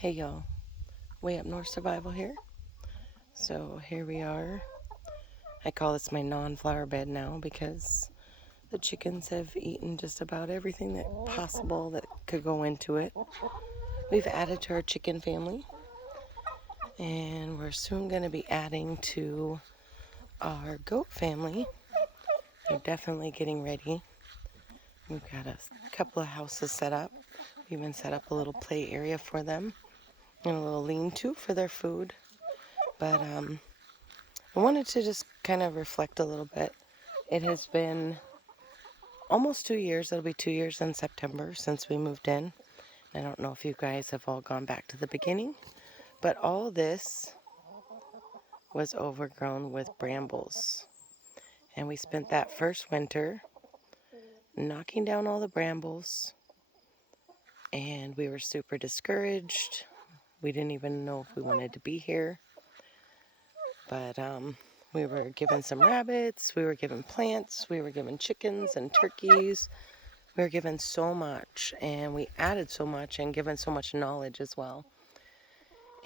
Hey y'all, Way Up North Survival here. So here we are. I call this my non-flower bed now because the chickens have eaten just about everything that possible that could go into it. We've added to our chicken family, and we're soon going to be adding to our goat family. They're definitely getting ready. We've got a couple of houses set up. We even set up a little play area for them and a little lean-to for their food. But I wanted to just kind of reflect a little bit. It has been almost 2 years. It'll be 2 years in September since we moved in. I don't know if you guys have all gone back to the beginning, but all this was overgrown with brambles. And we spent that first winter knocking down all the brambles, and we were super discouraged. We didn't even know if we wanted to be here. But we were given some rabbits, we were given plants, we were given chickens and turkeys. We were given so much, and we added so much and given so much knowledge as well.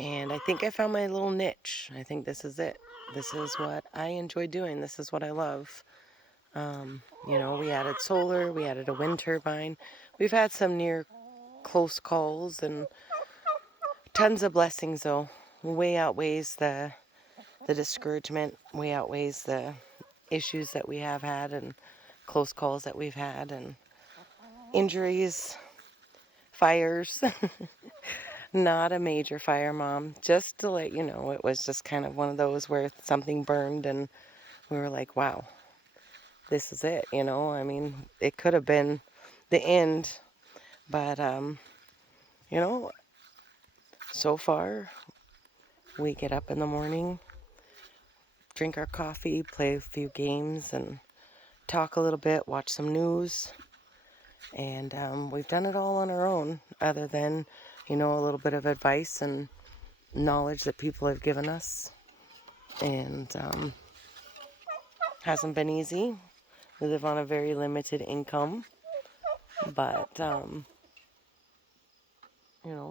And I think I found my little niche. I think this is it. This is what I enjoy doing. This is what I love. We added solar, we added a wind turbine. We've had some near close calls and tons of blessings, though. Way outweighs the discouragement, way outweighs the issues that we have had and close calls that we've had and injuries, fires. Not a major fire, Mom. Just to let you know, it was just kind of one of those where something burned and we were like, wow, this is it, I mean, it could have been the end, but, you know, so far, we get up in the morning, drink our coffee, play a few games, and talk a little bit, watch some news, and we've done it all on our own, other than, a little bit of advice and knowledge that people have given us. And hasn't been easy. We live on a very limited income, but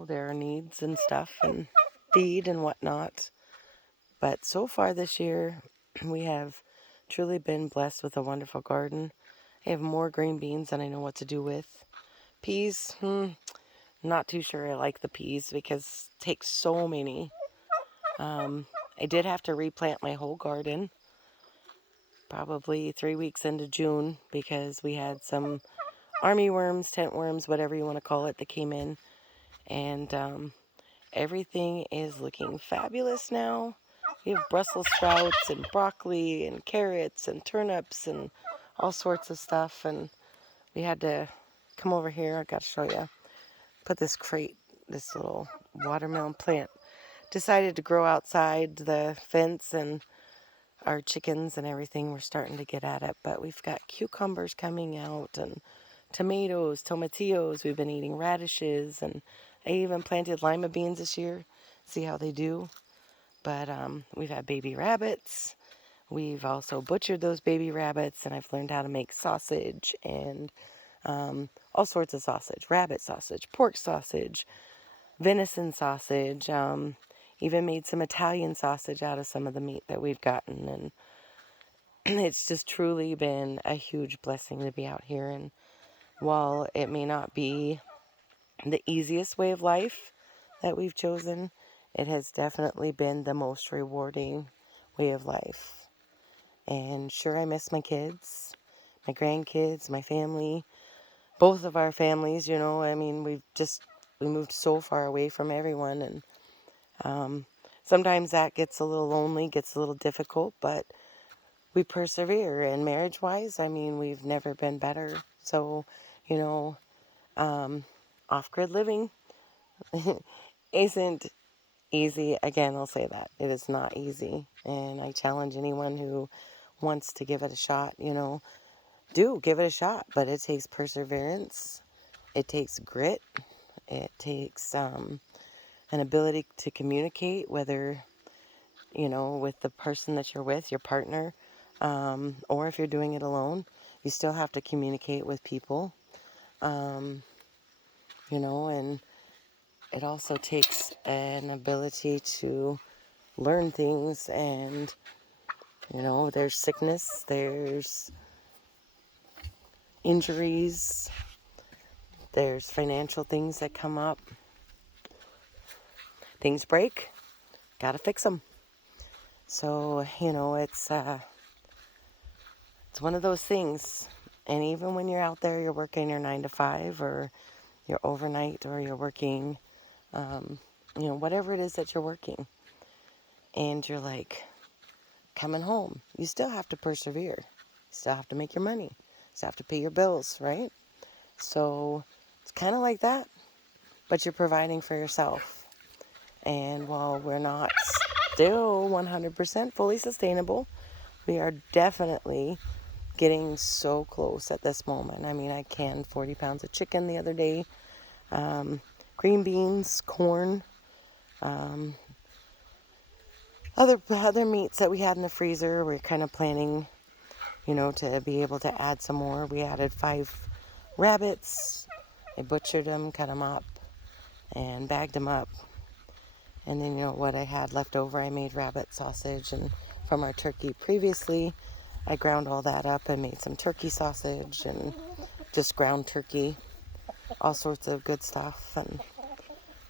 there are needs and stuff and feed and whatnot. But so far this year, we have truly been blessed with a wonderful garden. I have more green beans than I know what to do with. Peas, not too sure I like the peas because it takes so many. I did have to replant my whole garden probably 3 weeks into June because we had some army worms, tent worms, whatever you want to call it, that came in. And everything is looking fabulous now. We have Brussels sprouts and broccoli and carrots and turnips and all sorts of stuff. And we had to come over here. I got to show you. Put this crate, this little watermelon plant. Decided to grow outside the fence, and our chickens and everything were starting to get at it. But we've got cucumbers coming out and tomatoes, tomatillos. We've been eating radishes, and I even planted lima beans this year. See how they do. But we've had baby rabbits. We've also butchered those baby rabbits, and I've learned how to make sausage and all sorts of sausage. Rabbit sausage, pork sausage, venison sausage. Even made some Italian sausage out of some of the meat that we've gotten. And it's just truly been a huge blessing to be out here. And while it may not be the easiest way of life that we've chosen, it has definitely been the most rewarding way of life. And sure, I miss my kids, my grandkids, my family, both of our families. I mean, we moved so far away from everyone, and sometimes that gets a little lonely, gets a little difficult, but we persevere. And marriage wise, I mean, we've never been better. So, you know, off grid living isn't easy. Again, I'll say that. It is not easy. And I challenge anyone who wants to give it a shot, do give it a shot. But it takes perseverance, it takes grit, it takes an ability to communicate, whether, with the person that you're with, your partner, or if you're doing it alone. You still have to communicate with people, and it also takes an ability to learn things, and there's sickness, there's injuries, there's financial things that come up. Things break, gotta fix them. So it's one of those things. And even when you're out there, you're working your 9 to 5, or you're overnight, or you're working whatever it is that you're working, and you're like coming home, you still have to persevere. You still have to make your money. You still have to pay your bills, right? So it's kind of like that, but you're providing for yourself. And while we're not still 100% fully sustainable, we are definitely getting so close at this moment. I mean, I canned 40 pounds of chicken the other day, green beans, corn, other meats that we had in the freezer. We're kind of planning, to be able to add some more. We added 5 rabbits. I butchered them, cut them up, and bagged them up. And then, what I had left over, I made rabbit sausage. And from our turkey previously, I ground all that up and made some turkey sausage and just ground turkey, all sorts of good stuff. And,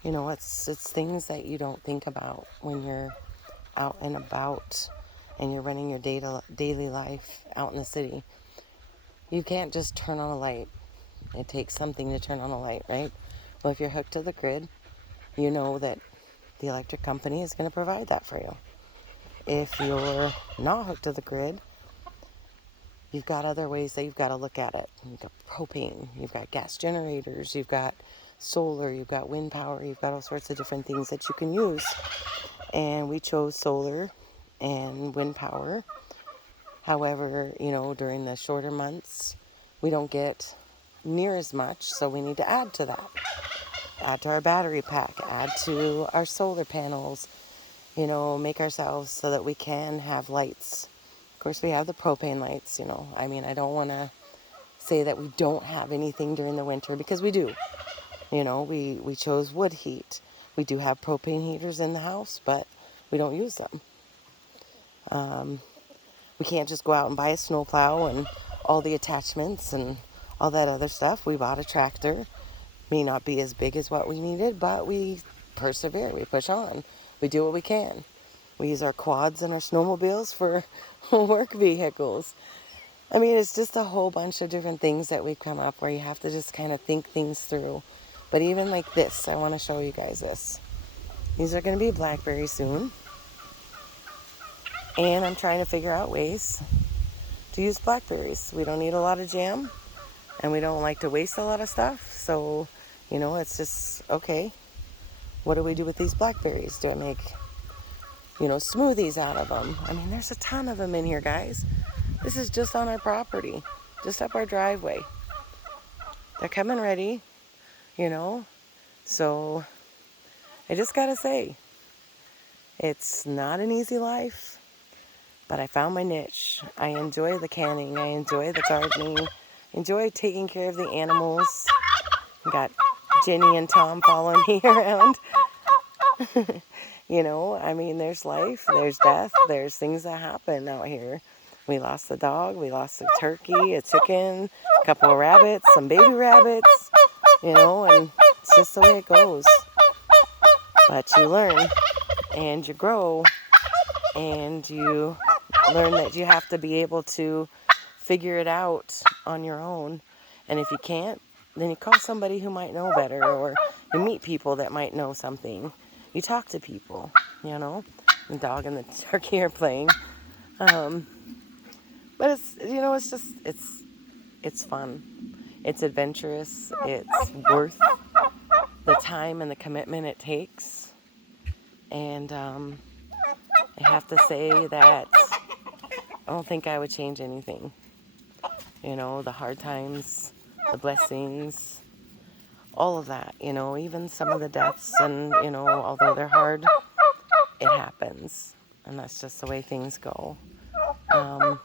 it's things that you don't think about when you're out and about and you're running your daily life out in the city. You can't just turn on a light. It takes something to turn on a light, right? Well, if you're hooked to the grid, you know that the electric company is going to provide that for you. If you're not hooked to the grid, you've got other ways that you've got to look at it. You've got propane, you've got gas generators, you've got solar, you've got wind power, you've got all sorts of different things that you can use. And we chose solar and wind power. However, during the shorter months, we don't get near as much, so we need to add to that. Add to our battery pack, add to our solar panels, make ourselves so that we can have lights. Of course, we have the propane lights, I mean, I don't want to say that we don't have anything during the winter, because we do. We chose wood heat. We do have propane heaters in the house, but we don't use them. We can't just go out and buy a snowplow and all the attachments and all that other stuff. We bought a tractor. May not be as big as what we needed, but we persevere. We push on. We do what we can. We use our quads and our snowmobiles for work vehicles. I mean, it's just a whole bunch of different things that we've come up where you have to just kind of think things through. But even like this, I want to show you guys this. These are going to be blackberries soon. And I'm trying to figure out ways to use blackberries. We don't need a lot of jam, and we don't like to waste a lot of stuff. So, it's just, okay, what do we do with these blackberries? Do I make, smoothies out of them? I mean, there's a ton of them in here, guys. This is just on our property, just up our driveway. They're coming ready, So I just got to say, it's not an easy life, but I found my niche. I enjoy the canning. I enjoy the gardening. Enjoy taking care of the animals. Got Jenny and Tom following me around. I mean, there's life, there's death, there's things that happen out here. We lost the dog, we lost a turkey, a chicken, a couple of rabbits, some baby rabbits, and it's just the way it goes. But you learn, and you grow, and you learn that you have to be able to figure it out on your own. And if you can't, then you call somebody who might know better, or you meet people that might know something. You talk to people, The dog and the turkey are playing. But it's fun. It's adventurous. It's worth the time and the commitment it takes. And I have to say that I don't think I would change anything. The hard times, the blessings, all of that, even some of the deaths, and, although they're hard, it happens. And that's just the way things go. You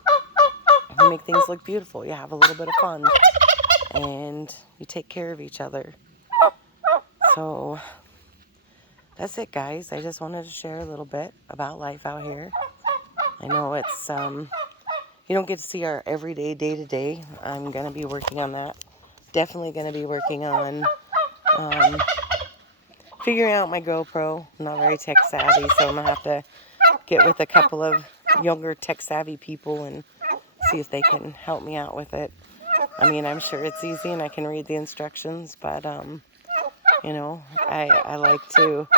make things look beautiful. You have a little bit of fun. And you take care of each other. So that's it, guys. I just wanted to share a little bit about life out here. I know it's, you don't get to see our everyday, day-to-day. I'm going to be working on that. Definitely going to be working on figuring out my GoPro. I'm not very tech savvy, so I'm going to have to get with a couple of younger tech savvy people and see if they can help me out with it. I mean, I'm sure it's easy and I can read the instructions, but, you know, I like to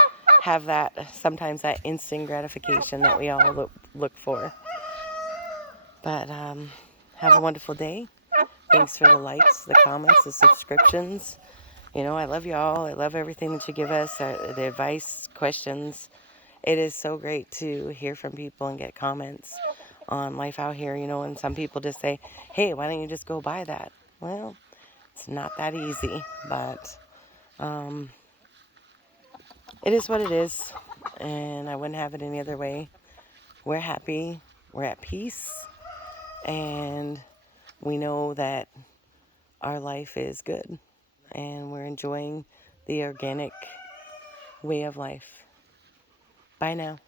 have that, sometimes that instant gratification that we all look for. But have a wonderful day. Thanks for the likes, the comments, the subscriptions. You know, I love y'all. I love everything that you give us, the advice, questions. It is so great to hear from people and get comments on life out here, you know, and some people just say, hey, why don't you just go buy that? Well, it's not that easy, but it is what it is, and I wouldn't have it any other way. We're happy, we're at peace, and we know that our life is good, and we're enjoying the organic way of life. Bye now.